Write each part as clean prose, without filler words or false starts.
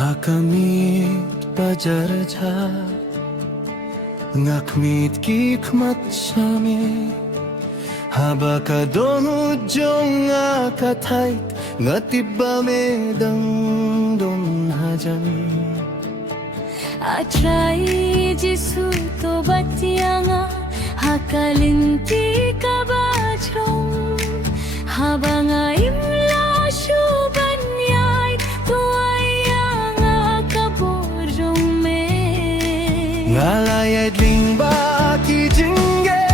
Hakamit pajarja ngakmit kikmat sami habaka donu jong akatait ngatiba medang don hajan Atrai jisu to batianga hakalinti kabajrong habanga imla shubanyay tuayanga kaborong me ngalayad lingba kijingge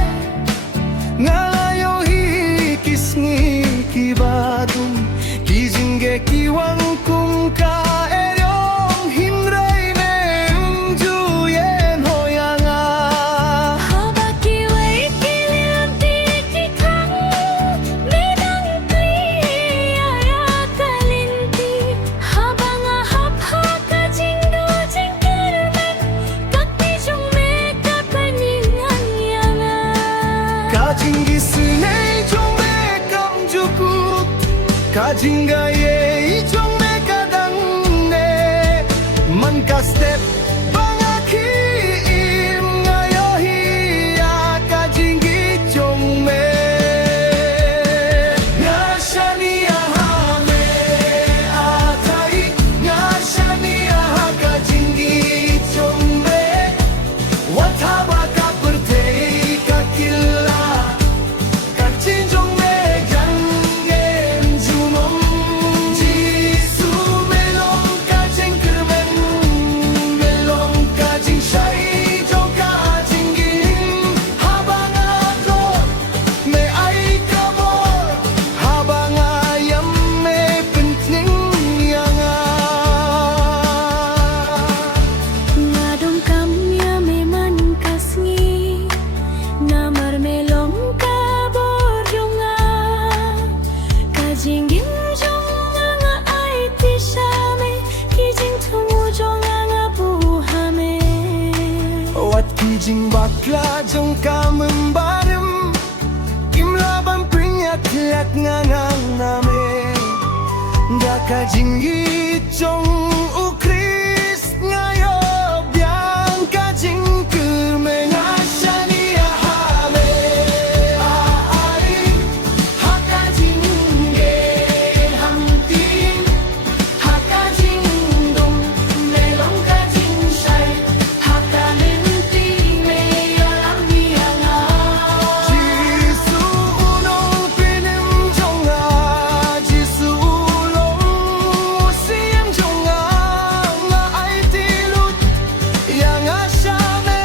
ngalayo hikisngi kibatum kijingge kiwang kung kaeryong hinray men juyen hoyanga habakiway kilinti kikang medang kliyaya kalinti habanga hapha jingdo jingkermen kakijong me kapaningan yanga kajingi sunay jongme kamjukut kajinga ye jongme kadangne man ka step bangaki im ngayo hiya kajingi jongme ngashania hame atai ngashania kajingi jongme wataba ka pertei kakilla kachinjong me gangen junom jisu melong kajing kermen melong kajing shai jong kajing gin habang ako me ay kabor habang ayam me penting yanga ngadong kamya meman kasngi namar melong kaboryonga kajingin jonga nga ay tisame kijing tungu jonga nga buhame wat kijing bakla jong kamembarem kimlaban prinyak lak ngangang name da kajingi jong ukris ngayo biang kajing kermengasani ahame aari hakajing ge hamtin hakajing dong melong kajing shai hakalinti me alam bianga jisu unong pinim jonga jisu ulong siem jonga nga ay tilut yang asyame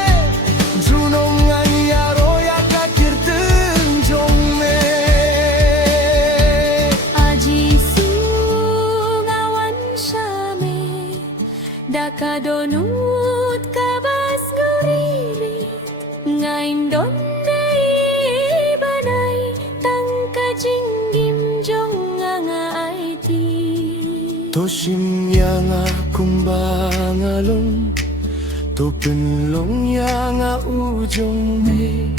junong anyaro ya kakirten jongme aji sungawan syame dakadonut kabas nguriri ngaindon day banay tangka jinggim jonga nga ay ti Toshim yang akong bangalong Tupenlong yang ujong me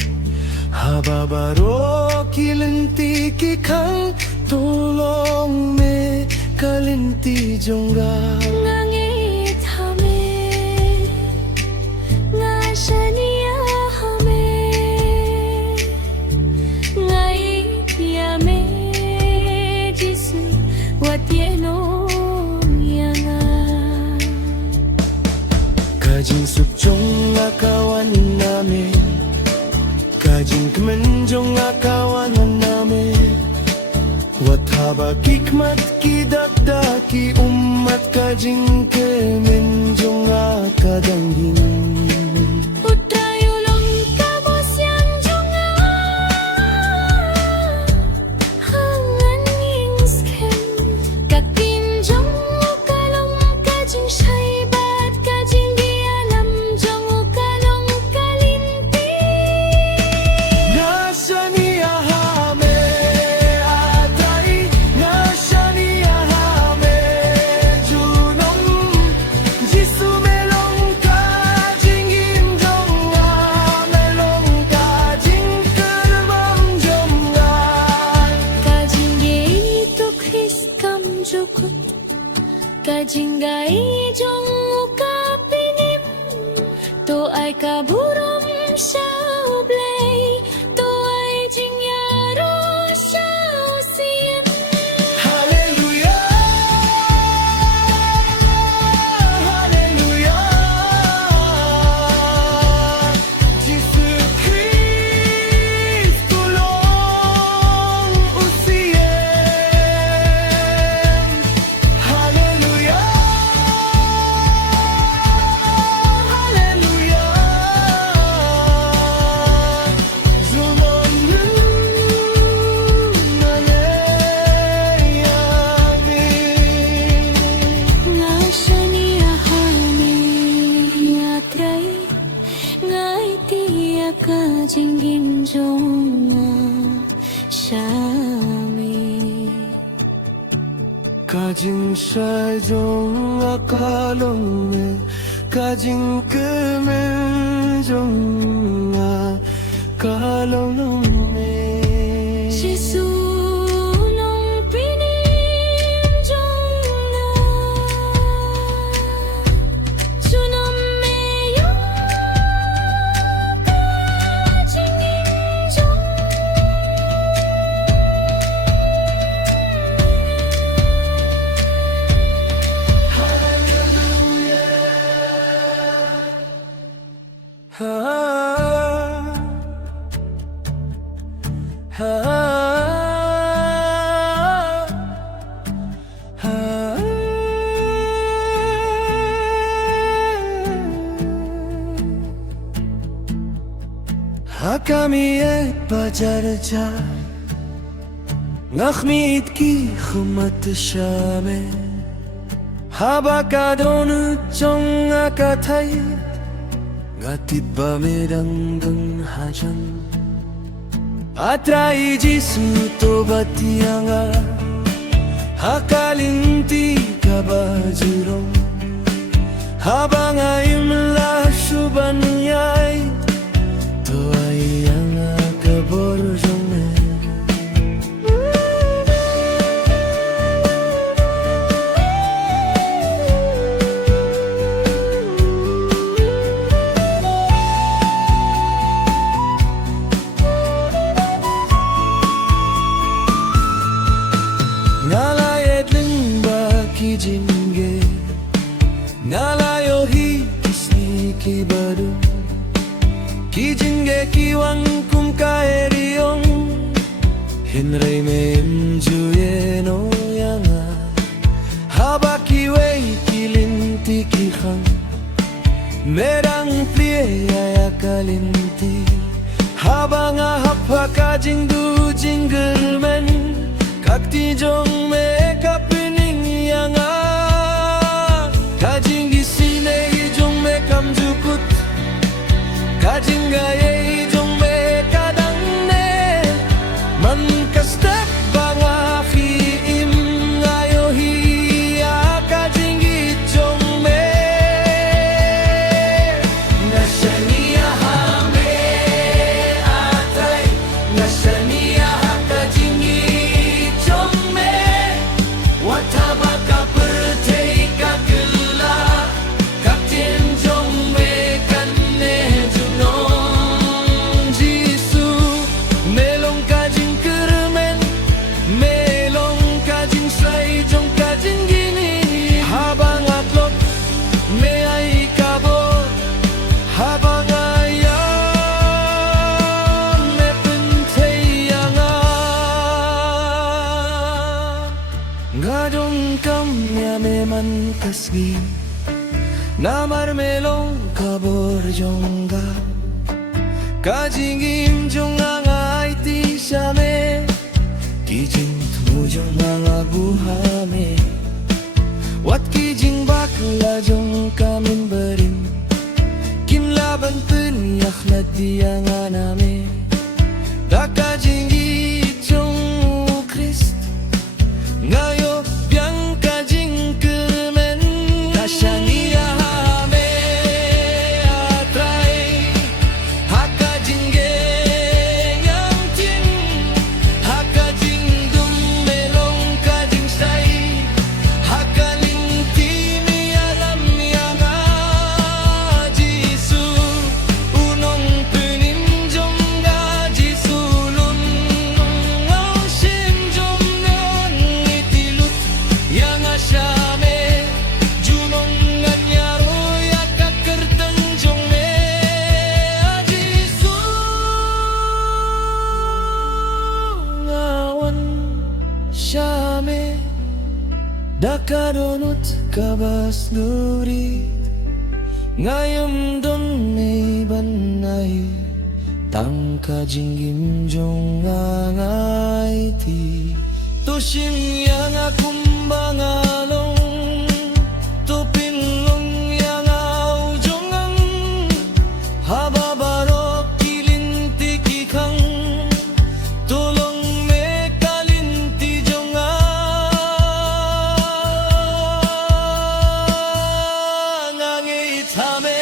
Hababaro kilinti kikang tulong me Kalinti jongga ngangit hame ngashania hame ngait yame jisu watieno yanga Kajing subjong akawan namin Kajing kemenjong akawanan namin Wathaba kikmat kidakdaki umat kajing kemenjong akadangin utrayulong kabosyan jonga hangan yingskem kakinjong ukalong kajing shaibat kajing dialam jong ukalong kalinti Nasania hame atai Nasania hame junong jisu melong kajing imjong melong kajing kerbang jongga kajing itu kris kam jukut Kajinggai jong ukapinim To ay kaburom siya ublay To ay jingyaro siya usiem 할렐루야 할렐루야 지수 그리스도로 우시엔 할렐루야 할렐루야 주님은 나의 양이 Nga siya niya hami atray Ngay tiya kajingin jong siyami 가진 살종 아까롱에 가진 금을 종 아까롱에 Jesus nung pininjong na Sunam meyo kajinginjong Hakamiye bacarca Ngahmit ki khumat shame Habakadonu chong akatay Ngatiba meranggang hajan Atrai jismu to batiyanga Hakalinti kabajurong Habang ayumlah subanyay To ay ang kaborjong Nalayet limba kijinge Nalayo hi kisni kibaru Kijinge kiwang kum kaeriyong Hinray me mjuye no yanga Haba kiwei kilinti kihang Merang plie ya kalinti Haba nga hapa kajing du jinggermen Kakti jong me kapining yanga Kajing gisine jong me kamjukut Kajing gaye jong me kadangne Man kastep banga fi im ngayo hiya Kajing jong me Nashaniya hame atay Nashaniya kajing jong me Wataba ka pertay ka kila Kapten jong me kanne junong Jisu melong kajing kermen Melong kajing say jong kajing gini Habang atlot me ay kabot Habang ayam me pentay yanga Ngadong kamya me man kasgi Namar melong kabor jongga Kajing im jong angay ti siyame Kijing tumujong mga buhame Wat kijing bakla jong kamin barim Kinlaban penyak na diyang aname Dakajing itong Christ Ngayo biyang kajing kermen Kasyaniya hame atray Hakajing geyang tin Hakajing dum melong kajing say Dakarunot kabas nurit Ngayam don may banay Tangka jinggim jong angay ti Tusim yang akum bangalong Tupinlong yang au jongang Hababaro kilinti kang Tulong me kalinti jongang Ngangit hame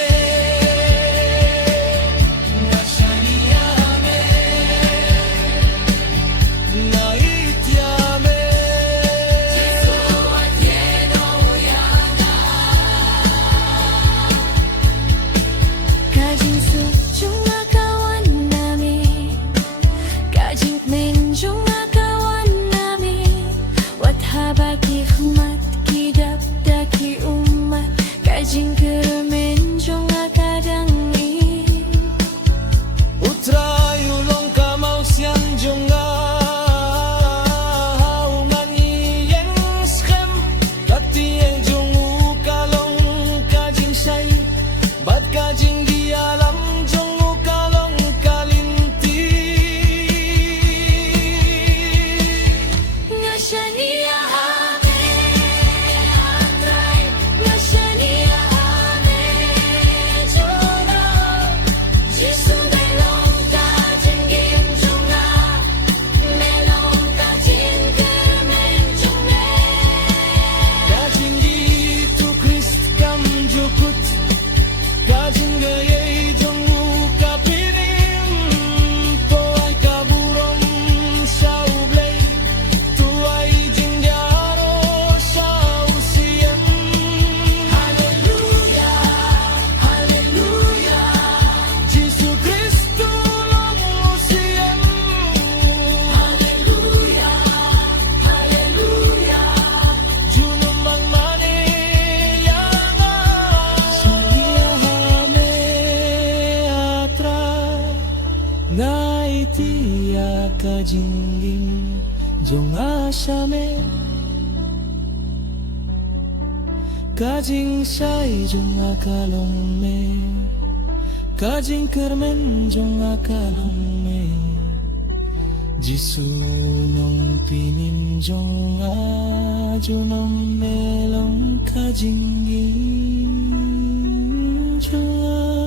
Kajinggim jong asame Kajing say jong akalong me Kajing kermen jong akalong me Jisu nong pinim jong ajunong melong kajinggim jong